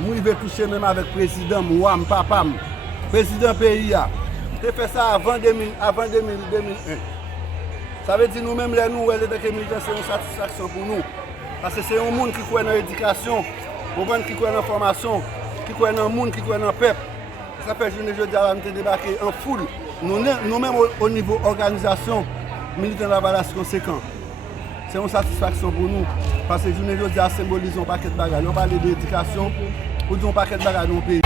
Moi, je vais toucher même avec le président, moi, papa, président pays. Je fait ça avant 2001. Ça veut dire nous-mêmes, nous, les militaires, c'est une satisfaction pour nous. Parce que c'est un monde qui croit dans l'éducation, qui croit dans la formation, qui croit dans le monde, qui croit dans le peuple. Ça fait que je dis à nous débarquer en foule. Nous-mêmes, au niveau organisation, militaire de la valeur conséquent. C'est une satisfaction pour nous. Parce que je dis à symboliser un paquet de bagages. On parle d'éducation, ou d'un paquet de bagages dans le pays.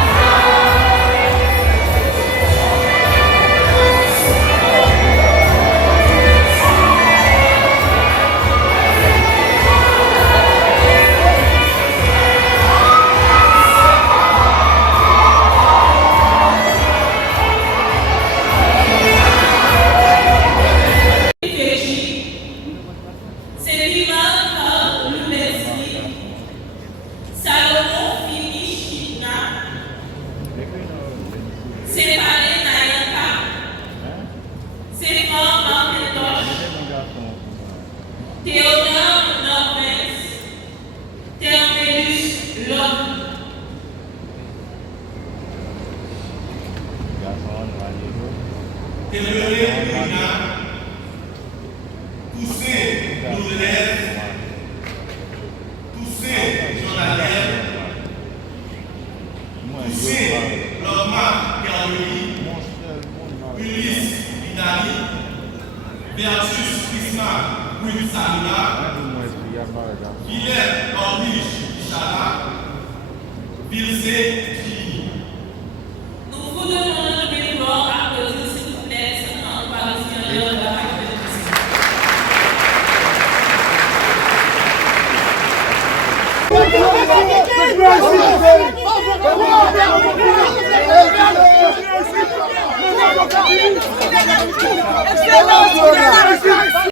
Versus Isma Will Salina, Guilherme Ornish Chala, Vilse